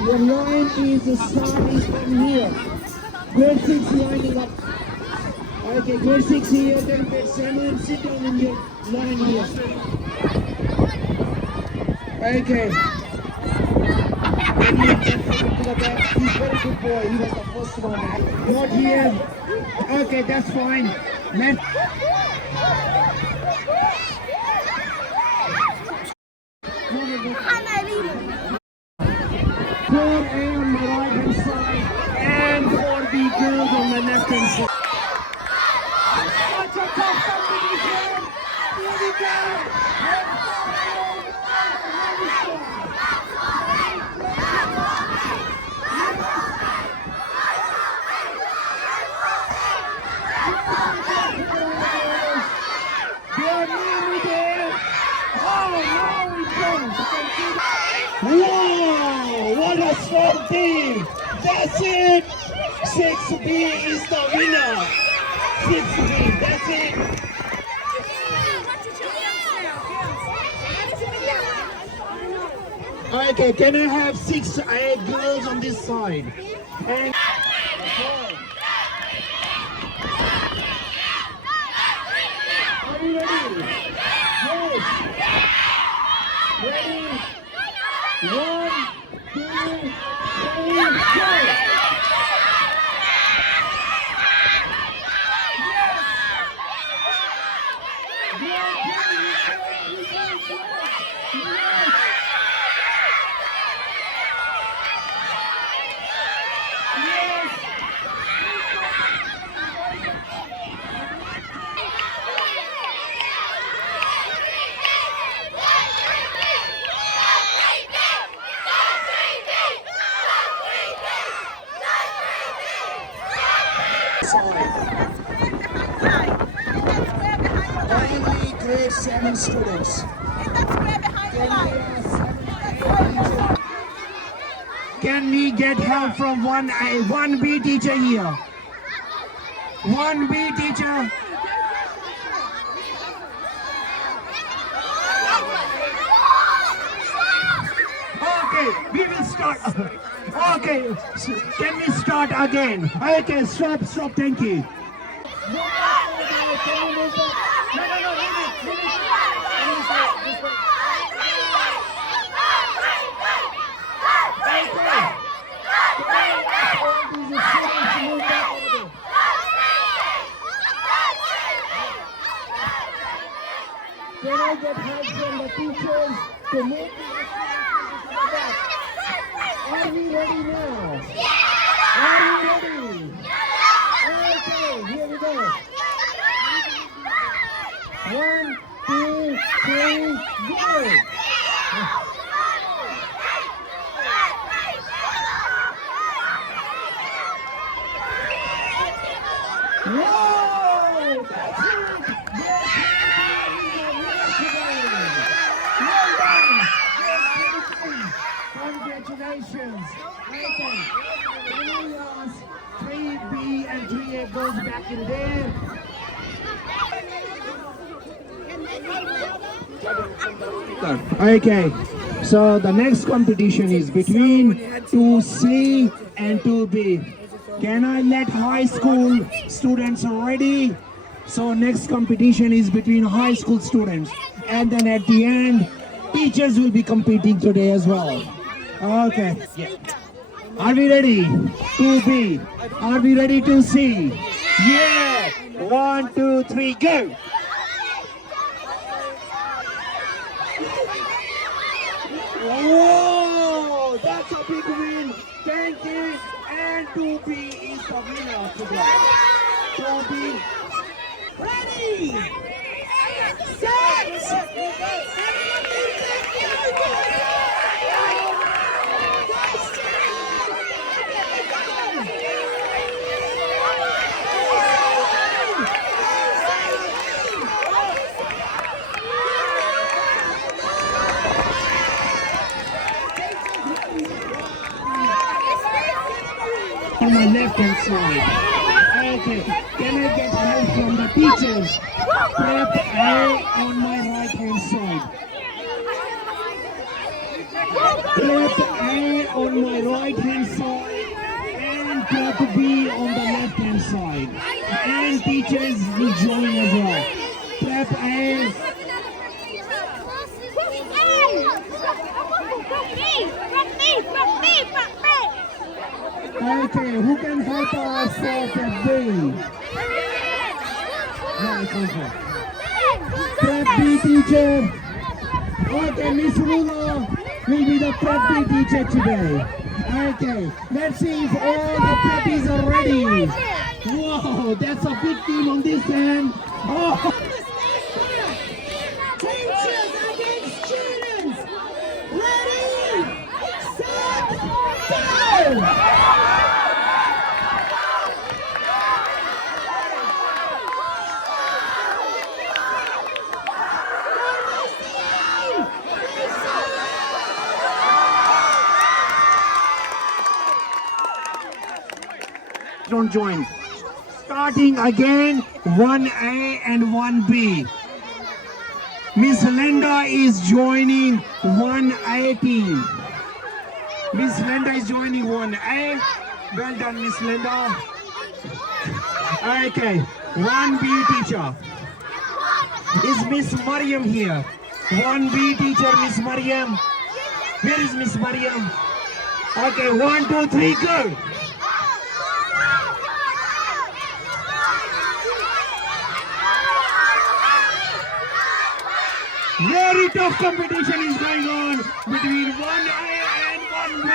Your line is starting from here. Grade 6 lining up. Okay, grade 6 here, then grade 7, sit down in your line here. Okay. He's a very good boy. He was the first one. Not here. Okay, that's fine. Let's. For A on my right hand side and for the girls on my left hand side. Such a tough competition. Here we go. Wow, what a strong team! That's it! 6B is the winner! 6B, that's it! Okay, can I have 6 girls on this side? And are you ready? Yes! Ready? 1, 2, 3, go! Only grade 7 students. Can we get help from one B teacher here? One B teacher. Okay, we will start. Okay, can we start again? Okay, stop, thank you. Can I get help from the teachers to move the back? Are we ready now? Are we ready? Okay, here we go. 1, 2, 3, go! Whoa! That's it! Congratulations! Okay. 3B and 3A goes back in there. Okay, so the next competition is between 2C and 2B. Can I let high school students ready? So next competition is between high school students. And then at the end, teachers will be competing today as well. Okay. Yeah. Are we ready? 2B. Are we ready to see? Yeah. 1, 2, 3, go. Whoa! That's a big win. Thank you. And 2B is the winner today. 2B. Ready? Set. On my left hand side. Okay, can I get help from the teachers? Prep A on my right hand side. Prep A on my right hand side and prep B on the left hand side. And teachers will join as well. Prep A. Okay, who can help us for Prep B? No, it's okay. Prep B teacher. Okay, Miss Rula will be the Prep B teacher today. Okay, let's see if all the preppies are ready. Whoa, that's a big team on this end. Oh. Teachers against students. Ready, set, go! Don't join. Starting again, 1A and 1B. Miss Linda is joining 1A team. Miss Linda is joining 1A. Well done, Miss Linda. Okay, 1B teacher. Is Miss Mariam here? 1B teacher, Miss Mariam. Where is Miss Mariam? Okay, 1, 2, 3, go. Very tough competition is going on between 1A and 1B.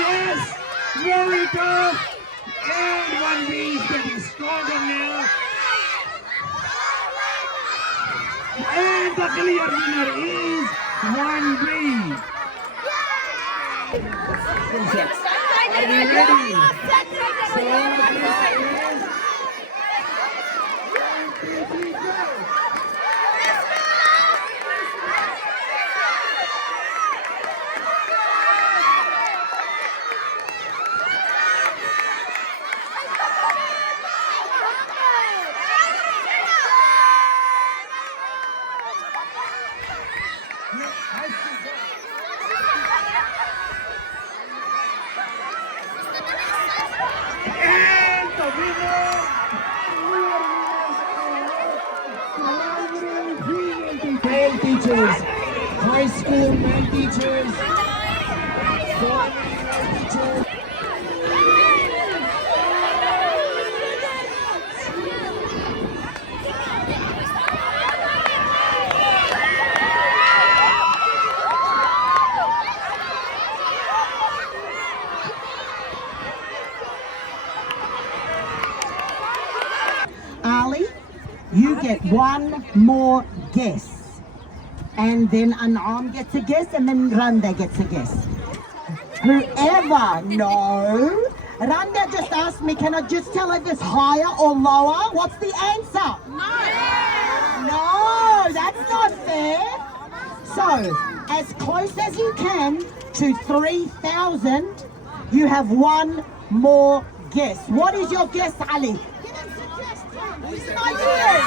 Yes, very tough. And 1B is getting stronger now. And the clear winner is 1B. Are you ready? So this is 1, 2, 3, go. Male teachers, high school male teachers, primary male teachers. Ali, you get one more guess. And then An'am gets a guess, and then Randa gets a guess. Whoever, no. Randa just asked me, can I just tell her this higher or lower? What's the answer? No, that's not fair. So, as close as you can to 3,000, you have one more guess. What is your guess, Ali? Give some ideas.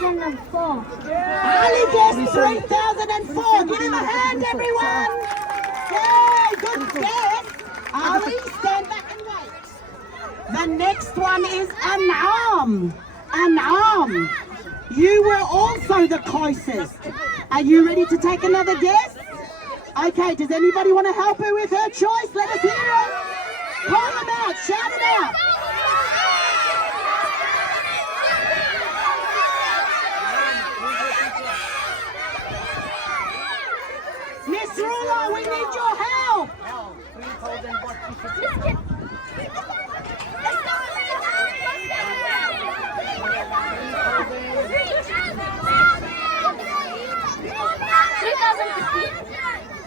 3004. Ali guessed 3004. Give him a hand, everyone. Yay, good guess. Ali, stand back and wait. The next one is An'am. An'am, you were also the closest. Are you ready to take another guess? Okay, does anybody want to help her with her choice? Let us hear it. Call them out, shout it out. Miss Rula, we need your help.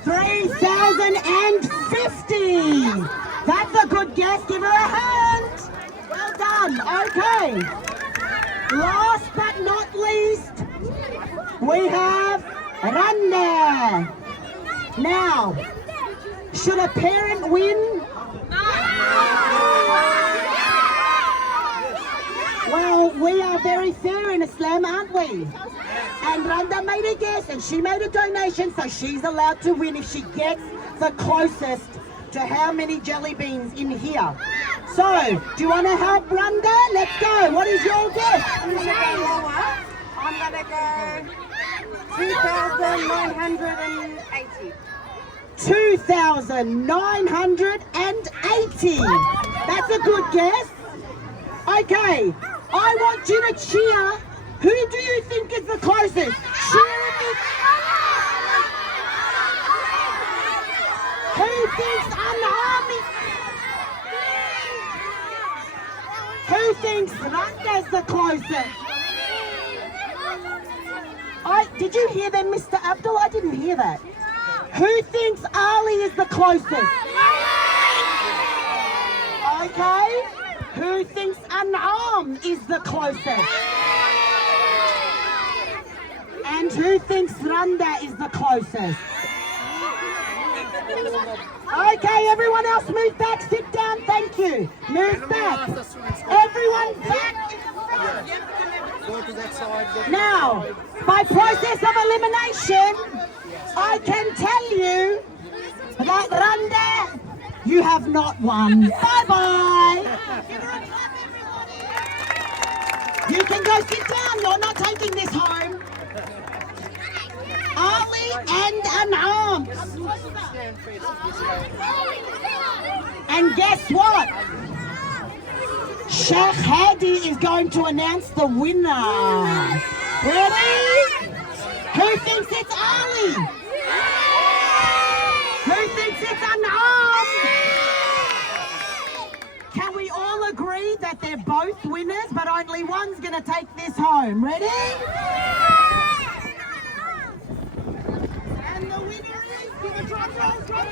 $3,050. That's a good guess. Give her a hand. Well done. Okay. Last but not least, we have Randa. Now, should a parent win? No! Slam, aren't we? And Randa made a guess and she made a donation, so she's allowed to win if she gets the closest to how many jelly beans in here. So, do you want to help Randa? Let's go. What is your guess? I'm going to go lower. I'm going to go 2,980. 2,980. That's a good guess. Okay, I want you to cheer. Who do you think is the closest? Cheer if it's... Who thinks unharmed? Who thinks Randa's the closest? Did you hear them, Mr. Abdul? I didn't hear that. Who thinks Ali is the closest? Okay. Who thinks An'am is the closest? And who thinks Randa is the closest? Okay, everyone else move back, sit down, thank you. Move back. Everyone back. Now, by process of elimination, I can tell you that Randa, you have not won. Bye-bye. You can go sit down, you're not taking this home. Ali and An'am. And guess what? Sheikh Hadi is going to announce the winner. Ready? Who thinks it's Ali? Who thinks it's An'am? Can we all agree that they're both winners, but only one's going to take this home? Ready? And the winner is, give a drum roll, drum roll.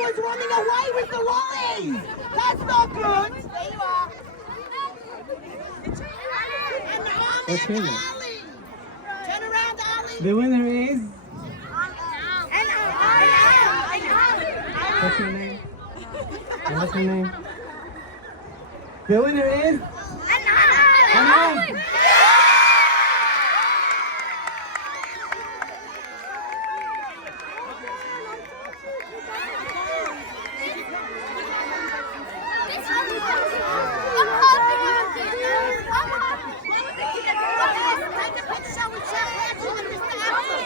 Was running away with the lollies. That's not good. There you are. And Ali. Turn around, Ali. The winner is... What's your name? What's your name? The winner is... An'am. Take a picture with Chef Hatchell and Mr. Apple.